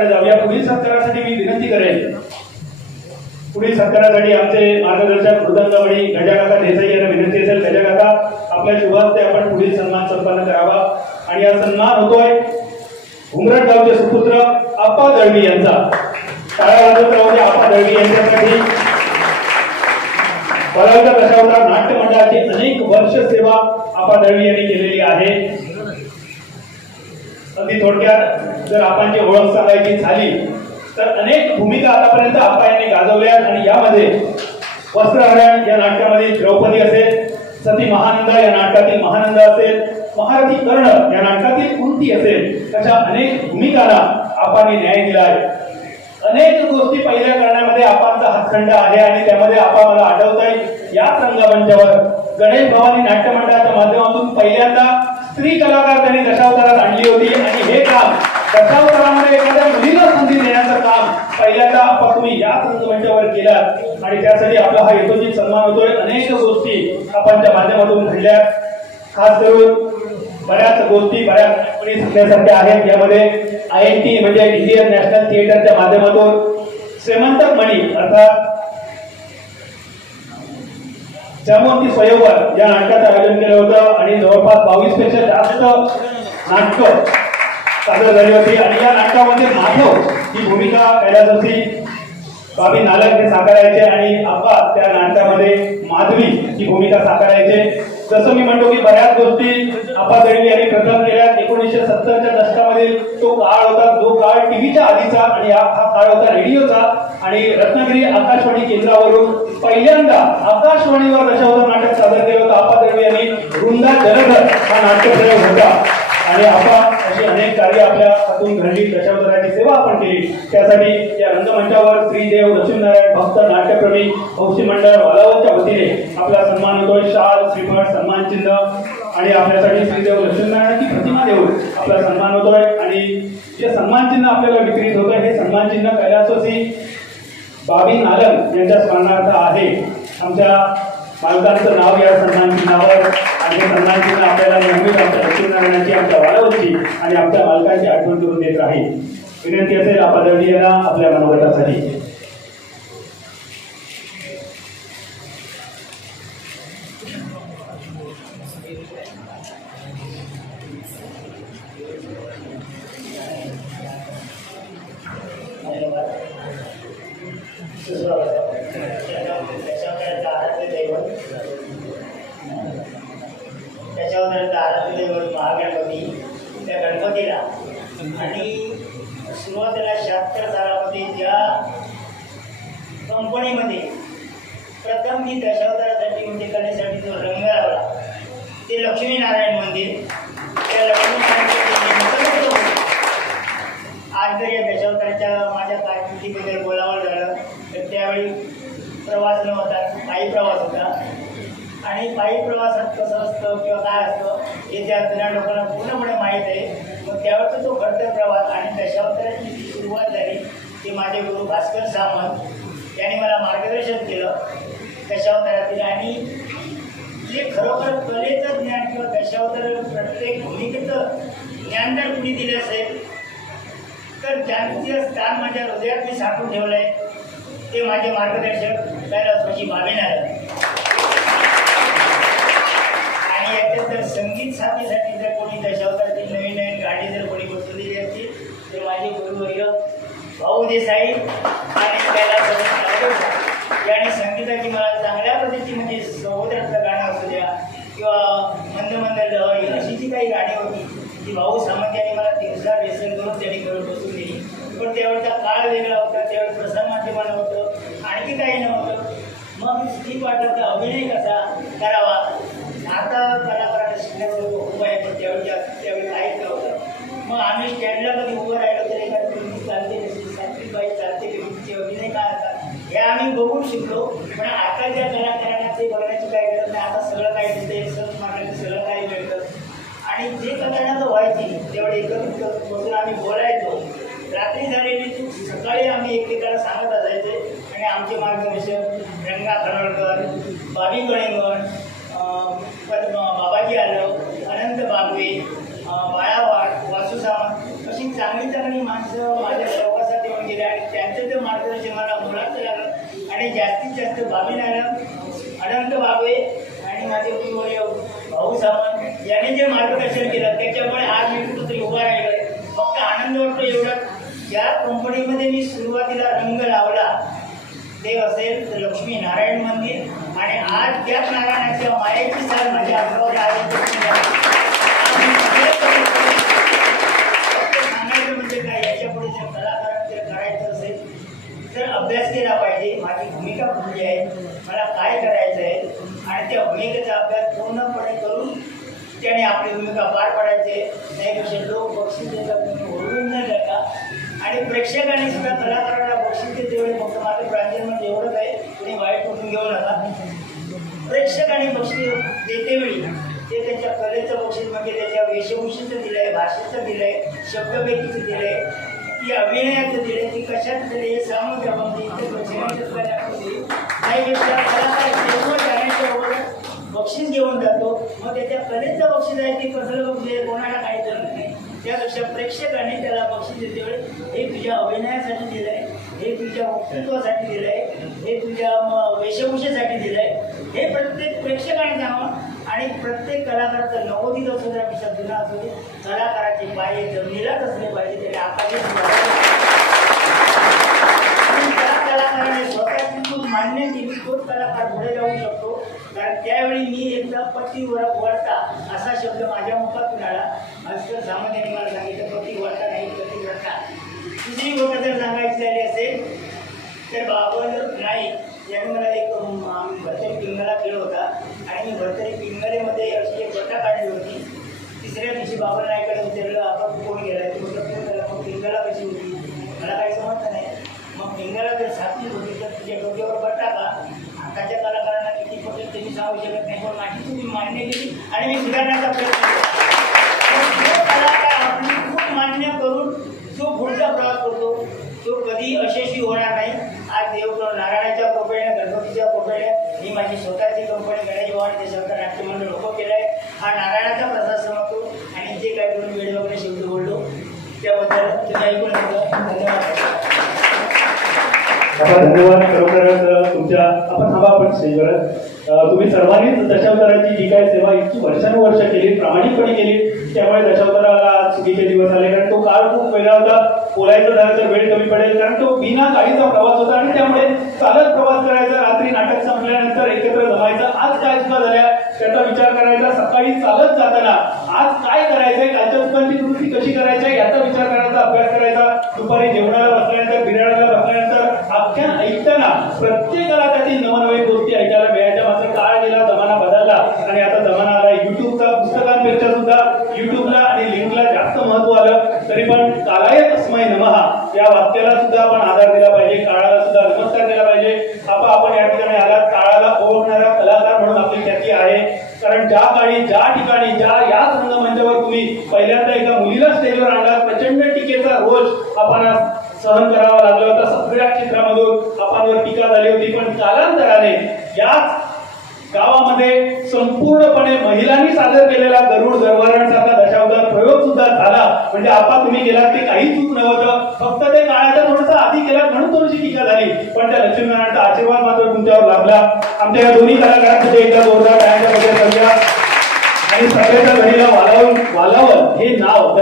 सरकारकडे जाऊ. या पुढील सरकारासाठी मी विनंती करेन. पुढील सरकारासाठी आमचे मार्गदर्शक मृदंगवडी गजाकाका देसाई यांना विनंती असेल. गजाकाका आपल्या शुभास्ते आपण पुढील सन्मान संपन्न करावा. आणि हा सन्मान होतोय उमरट गावचे सुपुत्र आप्पा दळवी यांचा. टाळा वाजत राहू आप्पा दळवी यांच्यासाठी. बळावता दशावतार नाट्य मंडळाची अनेक वर्ष सेवा आप्पा दळवी यांनी केलेली आहे. अगदी थोडक्यात जर आपण ओळख सांगायची झाली तर अनेक भूमिका आतापर्यंत आपा यांनी गाजवल्या आणि यामध्ये वस्त्रहरण या नाटकामध्ये द्रौपदी असेल सती महानंद या नाटकातील महानंद असेल महारथी कर्ण या नाटकातील कुंती असेल अशा अनेक भूमिकांना आपण न्याय दिला आहे. अनेक गोष्टी पहिल्या करण्यामध्ये आपांचा हातखंड आहे आणि त्यामध्ये आपा मला आठवत आहे याच रंगमंचावर गणेश भवानी नाट्य मंडळाच्या माध्यमातून पहिल्यांदा स्त्री कलाकार त्यांनी दशावतारात आणली होती आणि हे काम दशावतारामध्ये एखाद्या मुलीला संधी देण्याचं काम पहिल्यांदा आपा तुम्ही याच रंगमंचावर केलात आणि त्यासाठी आपला हा यथोचित सन्मान होतोय. अनेक गोष्टी आपण त्या माध्यमातून घडल्या. खास करून बऱ्याच गोष्टी बऱ्याच कोणी सांगण्यासारख्या आहेत. यामध्ये आय एन टी म्हणजे इंडियन नॅशनल थिएटरच्या माध्यमातून श्रीमंत मणी अर्थात जमवंती स्वयंवर या नाटकाचं आयोजन केलं होतं. आणि जवळपास बावीसपेक्षा जास्त नाटकं सादर झाली होती आणि या नाटकामध्ये माधव ही भूमिका कैलासवासी बाबी नालक हे साकारायचे आणि आपा त्या नाटकामध्ये माधवी ही भूमिका साकारायचे. जसं मी म्हणतो की बऱ्याच गोष्टी आप्पा दळवी यांनी प्रथम केल्या. एकोणीसशे सत्तरच्या दशकामधील तो काळ होता जो काळ टीव्हीच्या आधीचा आणि हा काळ होता रेडिओचा. आणि रत्नागिरी आकाशवाणी केंद्रावरून पहिल्यांदा आकाशवाणीवर दशावतार नाटक सादर केलं होतं. आप्पा दळवी यांनी वृंदा जनक हा नाट्यप्रयोग होता. आणि आपण अशी अनेक कार्य आपल्या हातून घडली. दशावताराची सेवा आपण केली. त्यासाठी या रंगमंचावर श्रीदेव लक्ष्मीनारायण भक्त नाट्यप्रेमी हौशी मंडळ वालावतच्या वतीने आपला सन्मान होतोय. शाल श्रीफळ सन्मान चिन्ह आणि आपल्यासाठी श्रीदेव लक्ष्मीनारायणाची प्रतिमा देऊन आपला सन्मान होतोय. आणि जे सन्मान चिन्ह आपल्याला विक्रीत होतं हे सन्मान चिन्ह कैलासवासी बाबी नालन यांच्या स्मरणार्थ आहे. आमच्या मालकांचं नाव या सन्मान चिन्हावर आणि आपल्याला नेहमीच आमच्या लक्ष्मीनारायणाची आमच्या वालावरची आणि आमच्या मालकांची आठवण करून देत राहील विनंती असेल आपण आपल्या मनोगटासाठी Thank you. आराध्य दैवत महागणपती त्या गणपतीला. आणि सुरुवातीला शहात्तर सालामध्ये ज्या कंपनीमध्ये प्रथम मी दशावतारासाठी म्हणजे करण्यासाठी जो रंग लावला ते लक्ष्मीनारायण मंदिर. त्या लक्ष्मीनारायण आज जर या दशावताराच्या माझ्या कारकिर्दीबद्दल बोलावं झालं तर त्यावेळी प्रवास नव्हता काही प्रवास होता. आणि पायी प्रवासात कसं असतं किंवा काय असतं हे त्या जुन्या लोकांना पूर्णपणे माहीत आहे. मग त्यावरचा तो खडतर प्रवास आणि दशावताराची जी सुरुवात झाली ते माझे गुरु भास्कर सामंत यांनी मला मार्गदर्शन केलं दशावतारातील. आणि जे खरोखर कलेचं ज्ञान किंवा दशावतार प्रत्येक भूमिकेचं ज्ञान जर कुणी दिलं असेल तर ज्यांचं स्थान माझ्या हृदयात मी साठवून ठेवलं आहे ते माझे मार्गदर्शक त्याला स्वशी आणि याच्यात जर संगीत साथीसाठी जर कोणी दशावतारातील नवीन नवीन गाडी जर कोणी बसवलेली असतील तर माझे गुरुवर्य भाऊ देसाई आणि त्याला यांनी संगीताची मला चांगल्या पद्धती म्हणजे सहोदरातलं गाणं असू द्या किंवा मंद मंद लहरी अशी जी काही गाणी होती ती भाऊ सामंत यांनी मला दिवसा व्यसन करून त्यांनी करून बसून दिली. पण त्यावेळचा काळ वेगळा होता त्यावेळी प्रसारमाध्यमानं होतं आणखी काही नव्हतं. मग ठीक वाटत तर अभिनय कसा करावा? आता कलाकार शिकण्याचं खूप आहे पण त्यावेळी जास्त त्यावेळी काहीच नव्हतं. मग आम्ही स्टँडला कधी उभं राहिलो तर एखादी मुलगी चालते नसेल सात्विक बाई चालते की तिचे काय असतात हे आम्ही बघून शिकलो पण आताच्या कलाकारांना ते बघण्याची काही गरज नाही. आता सगळं काही दिसते सण मागायचं सगळं काही मिळतं. आणि जे कलाकारांना व्हायची तेवढे एकत्रित बसून आम्ही बोलायचो. रात्री झालेली चूक सकाळी आम्ही एकमेकाला सांगत असायचे. आणि आमचे मार्गदर्शक रंगा खरडकर बाबी पण बाबाजी आलं अनंत बागवे बाळावाड वासू सावंत अशी चांगली चांगली माणसं माझ्या मार्गदर्शन मला मुलाचं लागलं. आणि जास्तीत जास्त बाबी नारायण अनंत बागवे आणि माझे गुरुवर्य भाऊ सावंत यांनी जे मार्गदर्शन केलं त्याच्यामुळे आज मी कुठंतरी उभा राहिलो फक्त आनंद वाटतो एवढं ज्या कंपनीमध्ये मी सुरुवातीला रंग लावला ते असेल तर लक्ष्मी नारायण मंदिर. आणि आज त्याच नारायणाच्या मायेची साल माझ्या अंगावर सांगायचं म्हणजे काय याच्यापुढे जर कलाकारांना जर करायचं असेल तर अभ्यास केला पाहिजे. माझी भूमिका कुठली आहे मला काय करायचं आहे? आणि त्या भूमिकेचा अभ्यास पूर्णपणे करून त्याने आपली भूमिका पार पाडायचे. त्यापेक्षा लोक बक्षीस देतात ओरडून न देता. आणि प्रेक्षकांनी सुद्धा कलाकाराला बक्षीस देते फक्त माझे प्रांजल एवढंच आहे. तुम्ही वाईट करून घेऊ नका प्रेक्षकांनी बक्षीस देतेवेळी ते त्याच्या कलेचं बक्षीस म्हणजे त्याच्या वेशभूषेचं दिलं आहे भाषेचं दिलं आहे शब्दपेटीचं दिलं आहे ती अभिनयाचं दिलं ती कशात दिले हे सांगून द्या मग ती इथे दिली बक्षीस घेऊन जातो मग त्याच्या कलेचं बक्षीस आहे ते कसलं बक्षीस आहे कोणाला काही जमत नाही. त्यापेक्षा प्रेक्षकांनी त्याला बक्षीस देते वेळी हे तुझ्या अभिनयासाठी दिलं आहे हे तुझ्या वक्तृत्वासाठी दिलं आहे हे तुझ्या वेशभूषेसाठी दिलं आहे हे प्रत्येक प्रेक्षकाने जाणवं आणि प्रत्येक कलाकाराचं नवोदित असू द्या पेक्षा जुना असू दे. कलाकाराचे पाय जमिनीलाच असले पाहिजे त्याला आकाशात त्या कलाकाराने स्वतःची चूक मान्य केली तोच कलाकार पुढे जाऊ शकतो. कारण त्यावेळी मी एकदा पतीवर वळता असा शब्द माझ्या मुखातून आला अस्कर सामंत मला सांगितलं पती वळता दुसरी गोष्ट जर सांगायची झाली असेल तर बाबल नाईक यांनी मला एक अम, आम्ही भरतरी पिंगला केला होता आणि मी भरतरी पिंगलेमध्ये अशी एक गटा काढली होती तिसऱ्या दिवशी बाबा नाईकडे विचारलं आपण कोण गेला आहे कुठलं कोण गेला मग पिंगला कशी होती मला काही समजलं नाही. मग पिंगला जर साथी होती तर तुझ्या डोक्यावर बटा का? आताच्या कलाकारांना किती पटेल त्यांनी सांगू शकत नाही पण माझी तुम्ही मान्य केली आणि मी सुधारण्याचा प्रयत्न केला. कलाकार आपली खूप मान्य करून जो पुढचा प्रवास करतो तो कधी यशस्वी होणार नाही. आज देव नारायणाच्या कृपेने गणपतीच्या कृपेने मी माझी स्वतःची कंपनी गणेश भवन देशभर नाट्यमंडळ उभं केलं आहे हा नारायणाचा प्रसाद समजतो आणि जे काही तुम्ही वेळ वगैरे शेवटी बोललो त्याबद्दल तुम्ही ऐकून घेतलं धन्यवाद खरोखरच तुमच्या आपण थांबा पण स्टेजवर तुम्ही सर्वांनीच दशावताराची जी काही सेवा इतकी वर्षानुवर्ष केली प्रामाणिकपणे केली त्यामुळे दशावताराला आज चुकीचे दिवस आले. कारण तो काळ खूप वेगळा होता. बोलायचं झालं तर वेळ कमी पडेल. कारण तो बिना गाडीचा प्रवास होता आणि त्यामुळे चालत प्रवास करायचा रात्री नाटक संपल्यानंतर एकत्र जमायचं आज काय चुका झाल्या त्याचा विचार करायचा सकाळी चालत जाताना आज काय करायचंय कालच्या दुकानची दुरुस्ती कशी करायची याचा विचार करायचा अभ्यास करायचा. दुपारी जेवणाला बसल्यानंतर बिर्याणाला बसल्यानंतर आख्यान ऐकताना प्रत्येकाला त्याची नवनवीन गोष्टी ऐकायला मिळायच्या मात्र काळ गेला जमाना बदलला आणि आता जमाना आला युट्यूबचा पुस्तकांपेक्षा सुद्धा युट्यूबला आणि लिंकला जास्त महत्त्व आलं तरी पण कालाय तस्मय नमहा या वाक्याला सुद्धा आपण आधार दिला पाहिजे काळाला सुद्धा नमस्कार दिला पाहिजे आपा आपण या ठिकाणी आलात काळाला ओळखणारा कलाकार म्हणून आपली ख्याती आहे कारण ज्या या ज्या ठिकाणी ज्या याच रंगमंचावर तुम्ही पहिल्यांदा एका मुलीला स्टेजवर आणला प्रचंड टीकेचा रोज आपण सहन करावा लागला होता. सगळ्या क्षेत्रामधून आपणवर टीका झाली होती पण कालांतराने याच गावामध्ये संपूर्णपणे महिलांनी सादर केलेला गरुड गरवारणसारखा दशावतार प्रयोग सुद्धा झाला. म्हणजे आपा तुम्ही गेलात ते काही चूक नव्हतं. फक्त ते काळाच्या थोडंसं आधी गेलात म्हणून थोडीशी टीका झाली. पण त्या लक्ष्मीनारायणचा आशीर्वाद मात्र तुमच्यावर लाभला आमच्या या दोन्ही कलाकारांमध्ये एकदा जोरदार टाळ्यांच्या आणि सगळ्याच्या घडीला वालावून वालावल हे नाव.